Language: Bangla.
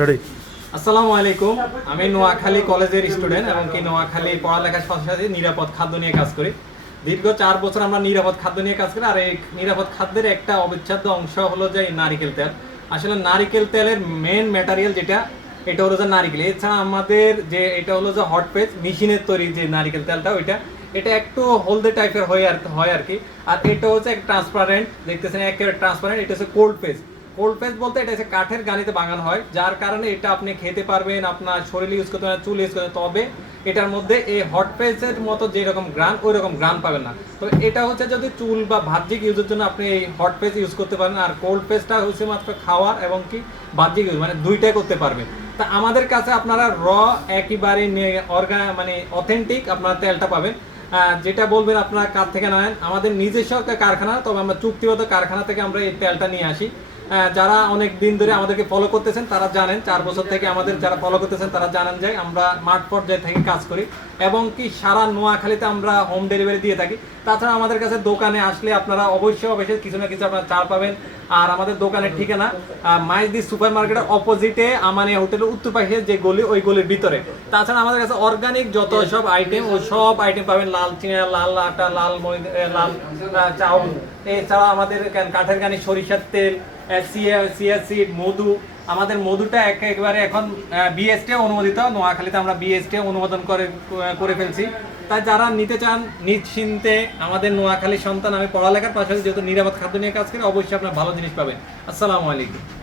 রেডি। আসসালামু আলাইকুম। আমি নোয়াখালী কলেজের স্টুডেন্ট এবং কি নোয়াখালী পড়ালেখার সাথে সাথে নিরাপদ খাদ্য নিয়ে কাজ করি। দীর্ঘ 4 বছর আমরা নিরাপদ খাদ্য নিয়ে কাজ করি। আর এই নিরাপদ খাদ্যের একটা অবিচ্ছেদ্য অংশ হলো যে এই নারিকেল তেল। আসলে নারিকেল তেলের মেন ম্যাটেরিয়াল যেটা, এটা হলো যে নারিকেল। এছাড়া আমাদের যে এটা হলো যে হট পেজ মেশিনের তৈরি যে নারিকেল তেলটা, এটা একটু হলদে টাইপের হয় আর কি। আর এটা হচ্ছে এক ট্রান্সপারেন্ট, দেখতেছেন একেবারে ট্রান্সপারেন্ট। এটা হচ্ছে কোল্ড পেজ। কোল্ড পেজ বলতে এটা হচ্ছে কাঠের গানিতে বাগানো হয়, যার কারণে এটা আপনি খেতে পারবেন, আপনার শরীরে ইউজ করতে পারেন, চুল ইউজ করতে। তবে এটার মধ্যে এই হট পেজের মতো যেরকম গ্রান ওই রকম গ্রান পাবেন না। তবে এটা হচ্ছে যদি চুল বা বাহ্যিক ইউজের জন্য আপনি এই হট পেজ ইউজ করতে পারেন। আর কোল্ড পেজটা হচ্ছে মাত্র খাওয়ার এবং কি বাহ্যিক ইউজ, মানে দুইটাই করতে পারবেন। তা আমাদের কাছে আপনারা একেবারে মানে অথেন্টিক আপনারা তেলটা পাবেন। যেটা বলবেন আপনারা কার থেকে নেন, আমাদের নিজস্ব একটা কারখানা, তবে আমরা চুক্তিবদ্ধ কারখানা থেকে আমরা এই তেলটা নিয়ে আসি। যারা অনেক দিন ধরে আমাদেরকে ফলো করতেছেন তারা জানেন, 4 বছর থেকে আমাদের যারা ফলো করতেছেন তারা জানেন যে আমরা মাঠ পর্যায়ে থেকে কাজ করি এবং কি সারা নোয়াখালীতে আমরা হোম ডেলিভারি দিয়ে থাকি। তাছাড়া আমাদের কাছে দোকানে আসলে আপনারা অবশ্যই কিছু না কিছু আপনারা চাল পাবেন। আর আমাদের দোকানের ঠিকানা মাইজদি সুপার মার্কেটের অপোজিটে আমানিয়া হোটেলের উত্তর পাশে যে গলি, ওই গলির ভিতরে। তাছাড়া আমাদের কাছে অর্গানিক যত সব আইটেম, ওই সব আইটেম পাবেন। লাল চিংড়া, লাল আটা, লাল লাল চাউল। এছাড়া আমাদের কাঠের গানি সরিষার তেল, চিয়া সিড, মধু। আমাদের মধুটা একেবারে এখন বিএসটি অনুমোদিত। নোয়াখালীতে আমরা বিএসটি অনুমোদন করে ফেলছি। তাই যারা নিতে চান নিশ্চিন্তে, আমাদের নোয়াখালী সন্তান, আমি পড়ালেখার পাশাপাশি যেহেতু নিরাপদ খাদ্য নিয়ে কাজ করি, অবশ্যই আপনার ভালো জিনিস পাবেন। আসসালামু আলাইকুম।